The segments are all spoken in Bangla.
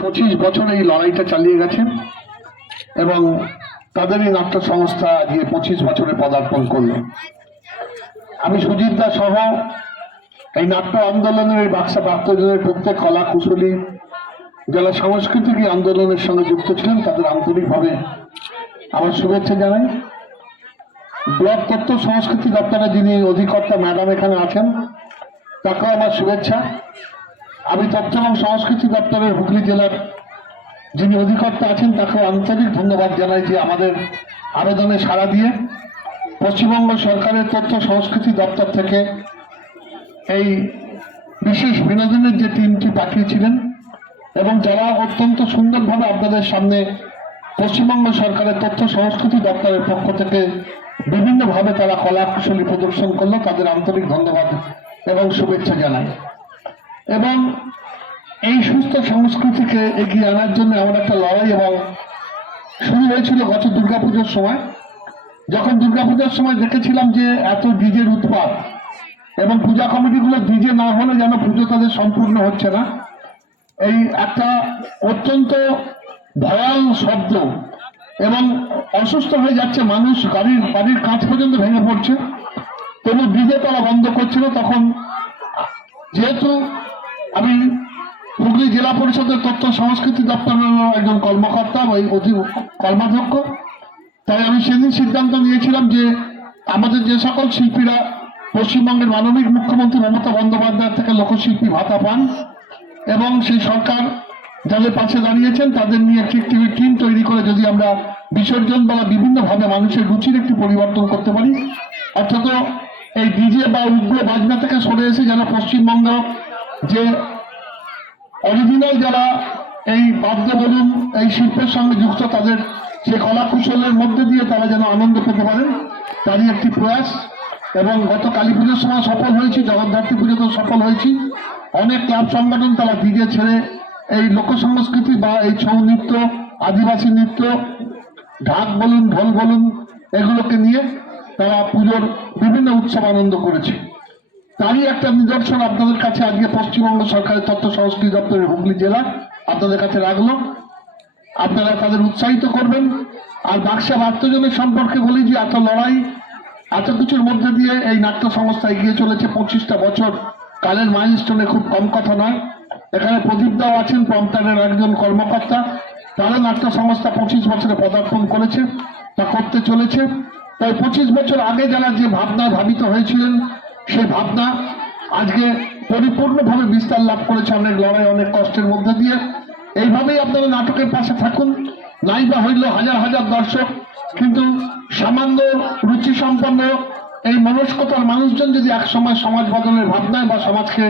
25 বছর এই লড়াইটা চালিয়ে গেছে এবং তাদের এই নাট্য সংস্থা আজকে 25 বছরে পদার্পণ করল। আমি সুজিত দা সহ এই নাট্য আন্দোলনের এই বাক্সা প্রাপ্তজনের প্রত্যেক কলা কুশলী যারা সাংস্কৃতিক আন্দোলনের সঙ্গে যুক্ত ছিলেন তাদের আন্তরিকভাবে আমার শুভেচ্ছা জানাই। ব্লক তথ্য সংস্কৃতি দপ্তরে যিনি অধিকর্তা ম্যাডাম এখানে আছেন তাকেও আমার শুভেচ্ছা। আমি তথ্য এবং সংস্কৃতি দপ্তরের হুগলি জেলার যিনি অধিকর্তা আছেন তাকেও আন্তরিক ধন্যবাদ জানাই যে আমাদের আবেদনে সাড়া দিয়ে পশ্চিমবঙ্গ সরকারের তথ্য সংস্কৃতি দপ্তর থেকে এই বিশেষ বিনোদনের যে টিমটি পাঠিয়েছিলেন এবং যারা অত্যন্ত সুন্দরভাবে আপনাদের সামনে পশ্চিমবঙ্গ সরকারের তথ্য সংস্কৃতি দপ্তরের পক্ষ থেকে বিভিন্নভাবে তারা কলা কুশলী প্রদর্শন করলো, তাদের আন্তরিক ধন্যবাদ এবং শুভেচ্ছা জানাই। এবং এই সুস্থ সংস্কৃতিকে এগিয়ে আনার জন্য এমন একটা লড়াই এবং শুরু হয়েছিল গত দুর্গাপুজোর সময়। যখন দুর্গাপূজার সময় দেখেছিলাম যে এত ডিজের উৎপাত এবং পূজা কমিটিগুলো ডিজে না হলে যেন পুজো তাদের সম্পূর্ণ হচ্ছে না, এই একটা অত্যন্ত ভয়াল শব্দ এবং অসুস্থ হয়ে যাচ্ছে মানুষ, বাড়ির কাঁচ পর্যন্ত ভেঙে পড়ছে, তবু ডিজে তারা বন্ধ করছিল। তখন যেহেতু আমি হুগলি জেলা পরিষদের তথ্য সংস্কৃতি দপ্তরের একজন কর্মকর্তা বা কর্মাধ্যক্ষ, তাই আমি সেদিন সিদ্ধান্ত নিয়েছিলাম যে আমাদের যে সকল শিল্পীরা পশ্চিমবঙ্গের মাননীয় মুখ্যমন্ত্রী মমতা বন্দ্যোপাধ্যায় থেকে লোকশিল্পী ভাতা পান এবং সেই সরকার যাদের পাশে দাঁড়িয়েছেন তাদের নিয়ে একটি টিম তৈরি করে যদি আমরা বিসর্জন বা বিভিন্নভাবে মানুষের রুচির একটি পরিবর্তন করতে পারি, অর্থাৎ এই ডিজে বা উগ্র বাজনা থেকে সরে এসে যেন পশ্চিমবঙ্গ যে অরিজিনাল যারা এই বাদ্য বলুন এই শিল্পের সঙ্গে যুক্ত তাদের সে কলা কুশলের মধ্যে দিয়ে তারা যেন আনন্দ পেতে পারেন, তারই একটি প্রয়াস। এবং গত কালী পুজোর সময় সফল হয়েছি, জগদ্ধাত্রী পুজোতেও সফল হয়েছি। অনেক ক্লাব সংগঠন তারা ডিজে ছেড়ে এই লোক সংস্কৃতি বা এই ছৌ নৃত্য, আদিবাসী নৃত্য, ঢাক বলুন ঢোল বলুন এগুলোকে নিয়ে তারা পুজোর বিভিন্ন উৎসব আনন্দ করেছে। তারই একটা নিদর্শন আপনাদের কাছে আজকে পশ্চিমবঙ্গ সরকারের তথ্য সংস্কৃতি দপ্তরের হুগলি জেলা আপনাদের কাছে রাখলো। আপনারা তাদের উৎসাহিত করবেন। আর বাক্সা বাদ্যজনের সম্পর্কে বলি যে এত লড়াই এত কিছুর মধ্যে দিয়ে এই নাট্য সংস্থা এগিয়ে চলেছে 25টা বছর, কালের মাইলস্টোনে খুব কম কথা নয়। এখানে প্রদীপ দাও আছেন প্রম্পটারের একজন কর্মকর্তা, তারা নাট্য সংস্থা 25 বছরে পদার্পণ করেছে, তা করতে চলেছে। তাই 25 বছর আগে যারা যে ভাবনা ভাবিত হয়েছিলেন সেই ভাবনা আজকে পরিপূর্ণভাবে বিস্তার লাভ করেছে অনেক লড়াই অনেক কষ্টের মধ্যে দিয়ে। এইভাবেই আপনারা নাটকের পাশে থাকুন। নাই বা হইল হাজার হাজার দর্শক, কিন্তু সামান্য রুচি সম্পন্ন এই মনস্কতার মানুষজন যদি একসময় সমাজ বদলের ভাবনায় বা সমাজকে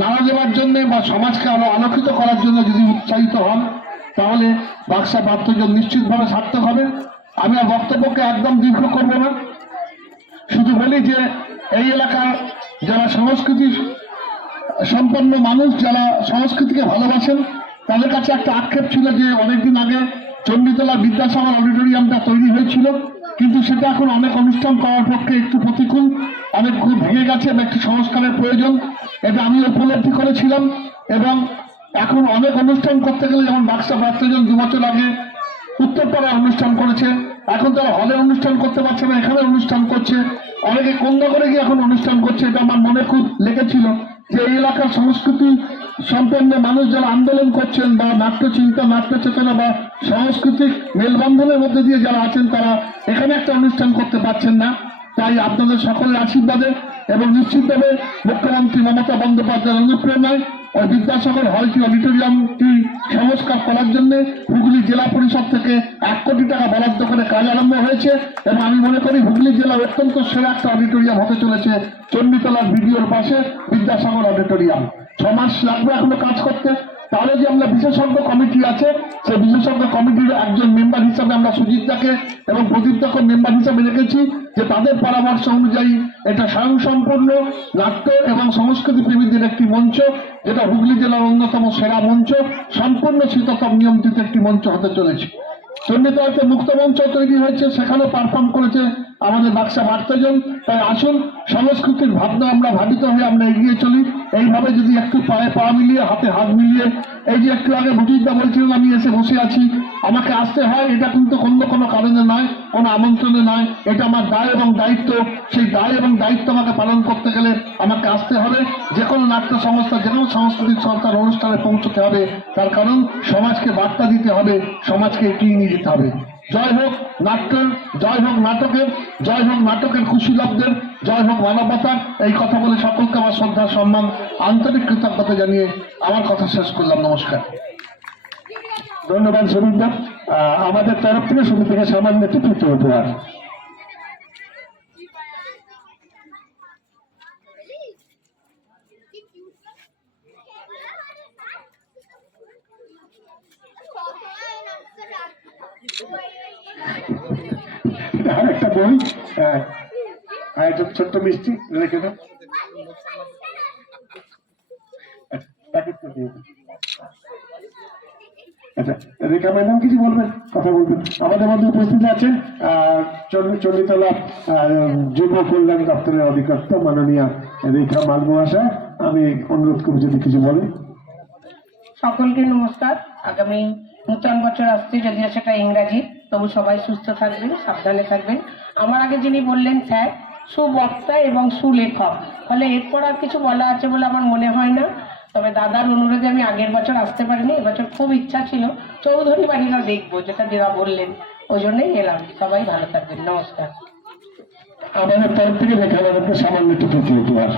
নাড়া দেওয়ার জন্য বা সমাজকে আরো আলোকিত করার জন্য যদি উৎসাহিত হন, তাহলে বাক্সা বাদ্যজন নিশ্চিতভাবে সার্থক হবে। আমি আর বক্তব্যকে একদম দীর্ঘ করব না, শুধু বলি যে এই এলাকার যারা সংস্কৃতি সম্পন্ন মানুষ, যারা সংস্কৃতিকে ভালোবাসেন, তাদের কাছে একটা আক্ষেপ ছিল যে অনেকদিন আগে চণ্ডীতলা বিদ্যাসাগর অডিটোরিয়ামটা তৈরি হয়েছিল, কিন্তু সেটা এখন অনেক অনুষ্ঠান করার পক্ষে একটু প্রতিকূল, অনেক খুব ভেঙে গেছে এবং একটি সংস্কারের প্রয়োজন। এটা আমি উপলব্ধি করেছিলাম এবং এখন অনেক অনুষ্ঠান করতে গেলে যেমন বাক্সা বাদ্যজন 2 বছর আগে উত্তরপাড়ায় অনুষ্ঠান করেছে, এখন তারা হলে অনুষ্ঠান করতে পারছে না, এখানে অনুষ্ঠান করছে, অনেকে কন্যাগড়ে গিয়ে এখন অনুষ্ঠান করছে। এটা আমার মনে খুব লেগেছিল যে এই এলাকার সংস্কৃতি সম্পন্ন মানুষ যারা আন্দোলন করছেন বা নাট্য চিন্তা নাট্য চেতনা বা সাংস্কৃতিক মেলবন্ধনের মধ্যে দিয়ে যারা আছেন তারা এখানে একটা অনুষ্ঠান করতে পারছেন না। তাই আপনাদের সকলের আশীর্বাদে এবং নিশ্চিতভাবে মুখ্যমন্ত্রী মমতা বন্দ্যোপাধ্যায়ের অনুপ্রেরণায় ওই বিদ্যাসাগর হলটি অডিটোরিয়ামটি সংস্কার করার জন্য হুগলি জেলা পরিষদ থেকে 1 কোটি টাকা বরাদ্দ করে কাজ আরম্ভ হয়েছে এবং আমি মনে করি হুগলি জেলার অত্যন্ত সেরা একটা অডিটোরিয়াম হতে চলেছে চণ্ডীতলার ভিডিওর পাশে বিদ্যাসাগর অডিটোরিয়াম। 6 মাস লাগবে এখনো কাজ করতে। তাহলে যে আমরা বিশেষজ্ঞ কমিটি আছে সেই বিশেষজ্ঞ কমিটির একজন মেম্বার হিসাবে আমরা সুজিত দাকে এবং প্রদীপ দাকে মেম্বার হিসাবে রেখেছি, যে তাদের পরামর্শ অনুযায়ী এটা স্বয়ংসম্পূর্ণ নাট্য এবং সংস্কৃতি প্রেমীদের একটি মঞ্চ, যেটা হুগলি জেলার অন্যতম সেরা মঞ্চ, সম্পূর্ণ শীততাপ নিয়ন্ত্রিত একটি মঞ্চ হতে চলেছে। চণ্ডীতলাতে মুক্ত মঞ্চ তৈরি হয়েছে, সেখানেও পারফর্ম করেছে আমাদের বাক্সা বাদ্যজন। তাই আসুন সংস্কৃতির ভাবনা আমরা ভাবিত হয়ে আমরা এগিয়ে চলি। এইভাবে যদি একটু পায়ে পা মিলিয়ে হাতে হাত মিলিয়ে এই যে একটু আগে ভুটিদা বলছিলেন আমি এসে বসে আছি, আমাকে আসতে হয়, এটা কিন্তু অন্য কোনো কারণে নয়, কোনো আমন্ত্রণে নয়, এটা আমার দায় এবং দায়িত্ব। সেই দায় এবং দায়িত্ব আমাকে পালন করতে গেলে আমাকে আসতে হবে। যে কোনো নাট্য সংস্থা, যে কোনো সাংস্কৃতিক সংস্থার অনুষ্ঠানে পৌঁছতে হবে, তার কারণ সমাজকে বার্তা দিতে হবে, সমাজকে এগিয়ে নিয়ে যেতে হবে। জয় হোক নাট্যের, জয় হোক নাটকের, জয় হোক নাটকের কুশীলবদের, জয় হোক মানবতার। এই কথা বলে সকলকে আমার শ্রদ্ধা সম্মান আন্তরিক কৃতজ্ঞতা জানিয়ে আমার কথা শেষ করলাম। নমস্কার। ধন্যবাদ সুমিতদা। আমাদের তরফ থেকে সুমিতকে সামান্য একটু তৃতীয় উপহার। আর একটা বই, ছোট্ট মিষ্টি রেখে দেন। আচ্ছা, রেখা ম্যাডাম কিছু বলবেন, কথা বলবেন। আমাদের মধ্যে উপস্থিত আছেন চণ্ডীতলা যুব কল্যাণ দপ্তরের অধিকর্তা মাননীয় রেখা মাল মহাশয়। আমি অনুরোধ করব যদি কিছু বলেন। সকলকে নমস্কার। আগামী নূতন বছর আসছে, যদিও সেটা ইংরাজি, তবু সবাই সুস্থ থাকবেন, সাবধানে থাকবেন। আমার আগে যিনি বললেন স্যার, সুবক্তা এবং সুলেখক, ফলে এরপর আর কিছু বলা আছে বলে আমার মনে হয় না। তবে দাদার অনুরোধে আমি আগের বছর আসতে পারিনি, এবছর খুব ইচ্ছা ছিল চৌধুরী বাড়িটা দেখবো, যেটা দিদা বললেন, ওই জন্যই এলাম। সবাই ভালো থাকবেন, নমস্কার। আমাদের তরফ থেকে রেখা ম্যাডামকে সামান্য একটু তৃতীয় উপহার।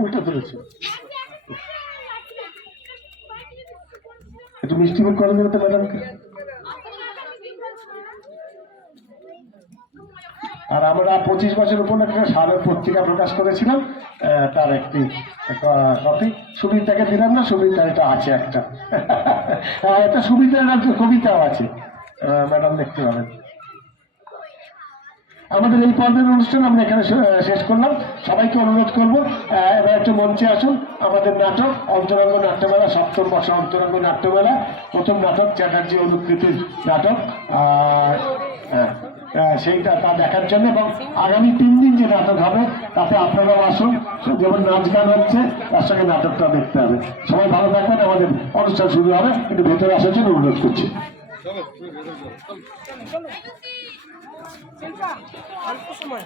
উল্টা তুলেছে, একটু মিষ্টি মুখ করে দেবে তো ম্যাডামকে। আর আমরা 25 বছর উপলক্ষে সারের পত্রিকা প্রকাশ করেছিলাম, তার একটি কপি সুমিতাকে দিলাম না, সুমিতা এটা আছে একটা। একটা সুমিতার কবিতাও আছে, ম্যাডাম দেখতে পাবেন। আমাদের এই পর্বের অনুষ্ঠান আমরা এখানে শেষ করলাম। সবাইকে অনুরোধ করবো এবার একটু মঞ্চে আসুন। আমাদের নাটক অন্তরঙ্গ নাট্যমেলা, 7ম বর্ষ অন্তরঙ্গ নাট্যমেলা, প্রথম নাটক চ্যাটার্জি অনুকৃতির নাটক, সেইটা তা দেখার জন্য, এবং আগামী 3 দিন যে নাটক হবে তাতে আপনারাও আসুন। যেমন নাচ গান হচ্ছে, তার সঙ্গে নাটকটা দেখতে হবে। সবাই ভালো থাকবেন। আমাদের অনুষ্ঠান শুরু হবে, একটু ভেতরে আসার জন্য অনুরোধ করছি। অল্প সময়